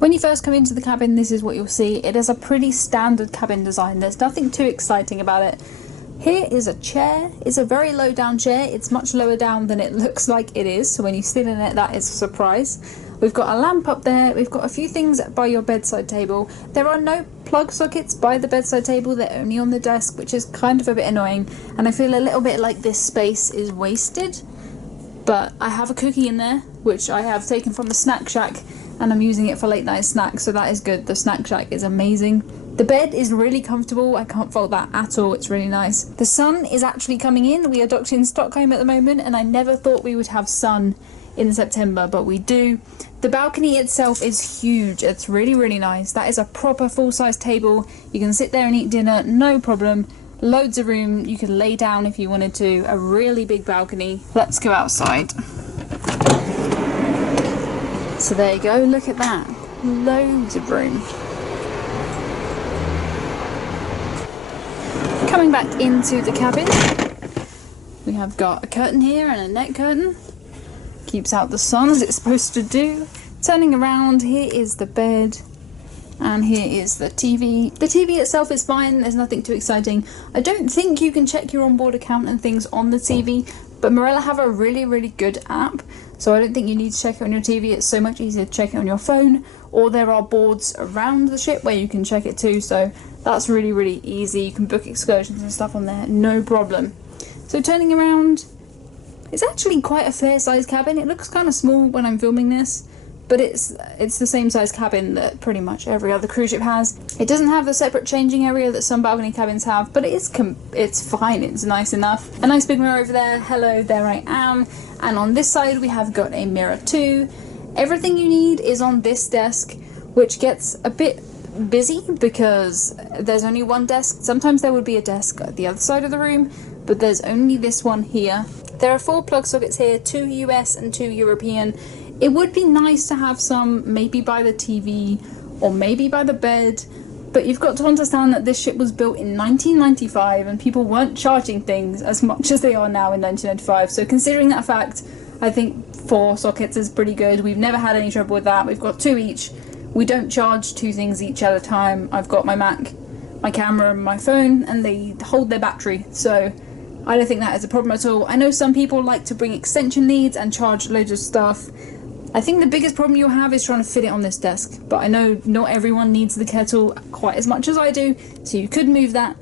When you first come into the cabin, this is what you'll see. It is a pretty standard cabin design. There's nothing too exciting about it. Here is a chair. It's a very low down chair. It's much lower down than it looks like it is, so when you sit in it, that is a surprise. We've got a lamp up there. We've got a few things by your bedside table. There are no plug sockets by the bedside table. They're only on the desk, which is kind of a bit annoying, and I feel a little bit like this space is wasted. But I have a cookie in there, which I have taken from the snack shack, and I'm using it for late night snacks, so that is good. The snack shack is amazing. The bed is really comfortable. I can't fault that at all. It's really nice. The sun is actually coming in. We are docked in Stockholm at the moment, and I never thought we would have sun in September, but we do. The balcony itself is huge. It's really, really nice. That is a proper full-size table. You can sit there and eat dinner, no problem. Loads of room. You could lay down if you wanted to. A really big balcony. Let's go outside. So there you go. Look at that. Loads of room. Coming back into the cabin, we have got a curtain here and a net curtain. Keeps out the sun as it's supposed to do. Turning around, here is the bed, and here is the TV. The TV itself is fine, there's nothing too exciting. I don't think you can check your onboard account and things on the TV, but Marella have a really, really good app, so I don't think you need to check it on your TV. It's so much easier to check it on your phone, or there are boards around the ship where you can check it too, so that's really, really easy. You can book excursions and stuff on there, no problem. So turning around, it's actually quite a fair sized cabin. It looks kind of small when I'm filming this, but it's the same size cabin that pretty much every other cruise ship has. It doesn't have the separate changing area that some balcony cabins have, but it's fine, it's nice enough. A nice big mirror over there, hello, there I am. And on this side we have got a mirror too. Everything you need is on this desk, which gets a bit busy because there's only one desk. Sometimes there would be a desk at the other side of the room, but there's only this one here. There are 4 plug sockets here, 2 US and 2 European. It would be nice to have some maybe by the TV or maybe by the bed, but you've got to understand that this ship was built in 1995 and people weren't charging things as much as they are now in 1995. So considering that fact, I think 4 sockets is pretty good. We've never had any trouble with that. We've got 2 each. We don't charge 2 things each at a time. I've got my Mac, my camera and my phone, and they hold their battery, so I don't think that is a problem at all. I know some people like to bring extension leads and charge loads of stuff. I think the biggest problem you'll have is trying to fit it on this desk, but I know not everyone needs the kettle quite as much as I do, so you could move that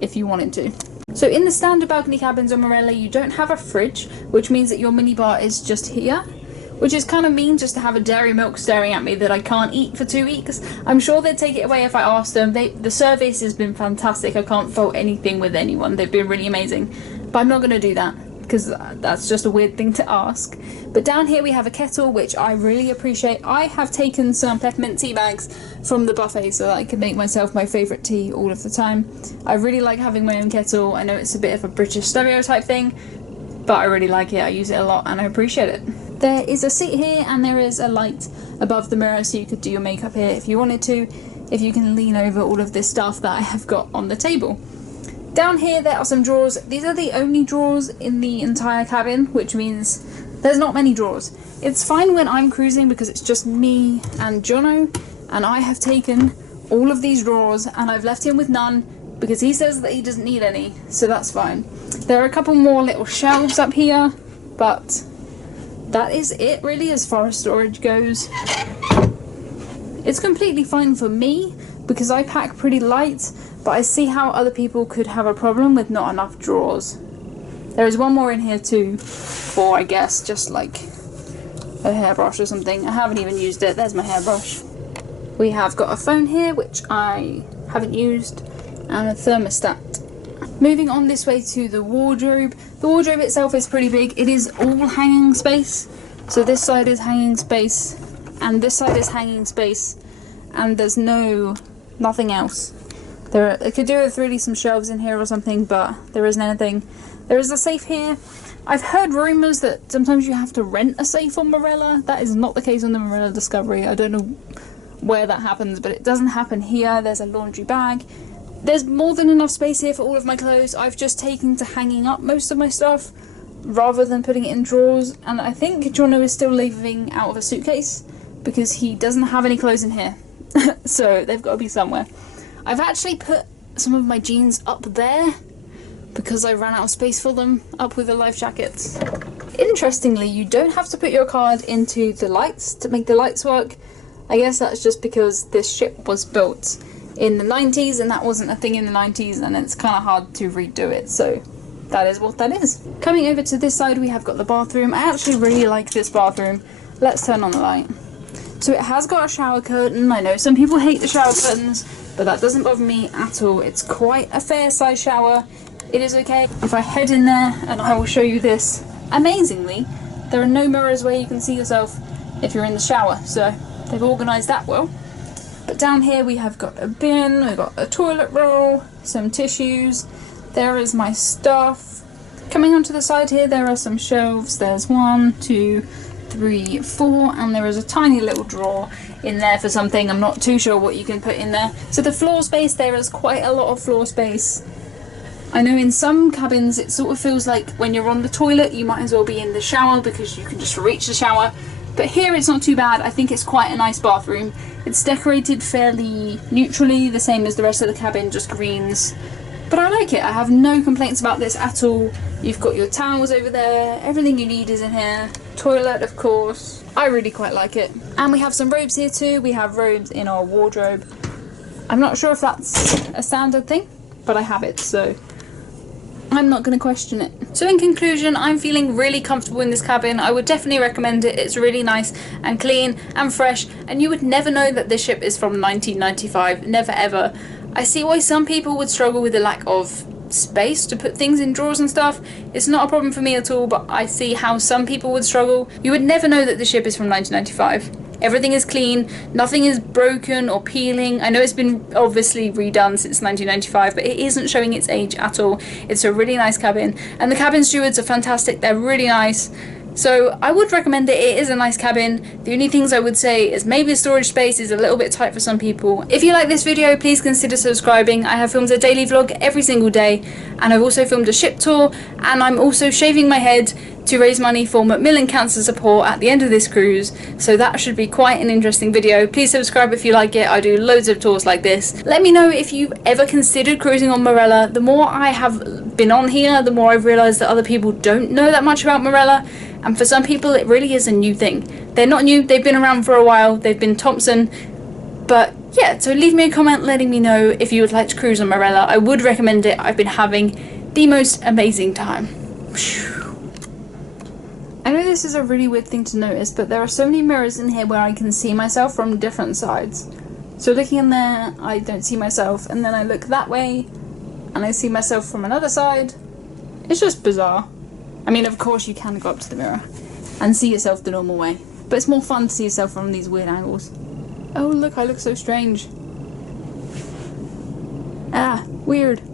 if you wanted to. So in the standard balcony cabins on Marella, you don't have a fridge, which means that your minibar is just here, which is kind of mean just to have a dairy milk staring at me that I can't eat for 2 weeks. I'm sure they'd take it away if I asked them. The service has been fantastic. I can't fault anything with anyone. They've been really amazing. But I'm not going to do that because that's just a weird thing to ask. But down here we have a kettle, which I really appreciate. I have taken some peppermint tea bags from the buffet so that I can make myself my favourite tea all of the time. I really like having my own kettle. I know it's a bit of a British stereotype thing, but I really like it. I use it a lot and I appreciate it. There is a seat here and there is a light above the mirror so you could do your makeup here if you wanted to, if you can lean over all of this stuff that I have got on the table. Down here there are some drawers. These are the only drawers in the entire cabin, which means there's not many drawers. It's fine when I'm cruising because it's just me and Jono, and I have taken all of these drawers and I've left him with none because he says that he doesn't need any, so that's fine. There are a couple more little shelves up here, but that is it really as far as storage goes. It's completely fine for me because I pack pretty light, but I see how other people could have a problem with not enough drawers. There is one more in here too, for I guess just like a hairbrush or something. I haven't even used it. There's my hairbrush. We have got a phone here, which I haven't used, and a thermostat. Moving on this way to the wardrobe. The wardrobe itself is pretty big. It is all hanging space. So this side is hanging space, and this side is hanging space, and there's nothing else. I could do with really some shelves in here or something, but there isn't anything. There is a safe here. I've heard rumours that sometimes you have to rent a safe on Marella. That is not the case on the Marella Discovery. I don't know where that happens, but it doesn't happen here. There's a laundry bag. There's more than enough space here for all of my clothes. I've just taken to hanging up most of my stuff rather than putting it in drawers, and I think Jono is still living out of a suitcase because he doesn't have any clothes in here. So they've got to be somewhere. I've actually put some of my jeans up there because I ran out of space for them, up with the life jackets. Interestingly, you don't have to put your card into the lights to make the lights work. I guess that's just because this ship was built in the 90s and that wasn't a thing in the 90s, and it's kind of hard to redo it, so that is what that is. Coming over to this side, we have got the bathroom. I actually really like this bathroom. Let's turn on the light. So it has got a shower curtain. I know some people hate the shower curtains, but that doesn't bother me at all. It's quite a fair size shower. It is okay. If I head in there, and I will show you this, amazingly, there are no mirrors where you can see yourself if you're in the shower, so they've organised that well. But down here we have got a bin, we've got a toilet roll, some tissues, there is my stuff. Coming onto the side here, there are some shelves. There's 1, 2, 3, 4, and there is a tiny little drawer in there for something. I'm not too sure what you can put in there. So the floor space, there is quite a lot of floor space. I know in some cabins it sort of feels like when you're on the toilet you might as well be in the shower because you can just reach the shower, but here it's not too bad. I think it's quite a nice bathroom. It's decorated fairly neutrally, the same as the rest of the cabin, just greens, but I like it. I have no complaints about this at all. You've got your towels over there, everything you need is in here, toilet of course. I really quite like it. And we have some robes here too. We have robes in our wardrobe. I'm not sure if that's a standard thing, but I have it, so I'm not going to question it. So in conclusion, I'm feeling really comfortable in this cabin. I would definitely recommend it. It's really nice and clean and fresh, and you would never know that this ship is from 1995. Never ever. I see why some people would struggle with the lack of space to put things in drawers and stuff. It's not a problem for me at all, but I see how some people would struggle. You would never know that the ship is from 1995. Everything is clean, nothing is broken or peeling. I know it's been obviously redone since 1995, but it isn't showing its age at all. It's a really nice cabin, and the cabin stewards are fantastic. They're really nice. So I would recommend it. It is a nice cabin. The only things I would say is maybe the storage space is a little bit tight for some people. If you like this video, please consider subscribing. I have filmed a daily vlog every single day, and I've also filmed a ship tour, and I'm also shaving my head to raise money for Macmillan Cancer Support at the end of this cruise, so that should be quite an interesting video. Please subscribe if you like it. I do loads of tours like this. Let me know if you've ever considered cruising on Marella. The more I have been on here, the more I've realised that other people don't know that much about Marella, and for some people it really is a new thing. They're not new, they've been around for a while, they've been Thomson, but yeah, so leave me a comment letting me know if you would like to cruise on Marella. I would recommend it. I've been having the most amazing time. I know this is a really weird thing to notice, but there are so many mirrors in here where I can see myself from different sides. So looking in there, I don't see myself, and then I look that way, and I see myself from another side. It's just bizarre. I mean, of course you can go up to the mirror and see yourself the normal way, but it's more fun to see yourself from these weird angles. Oh look, I look so strange. Ah, weird.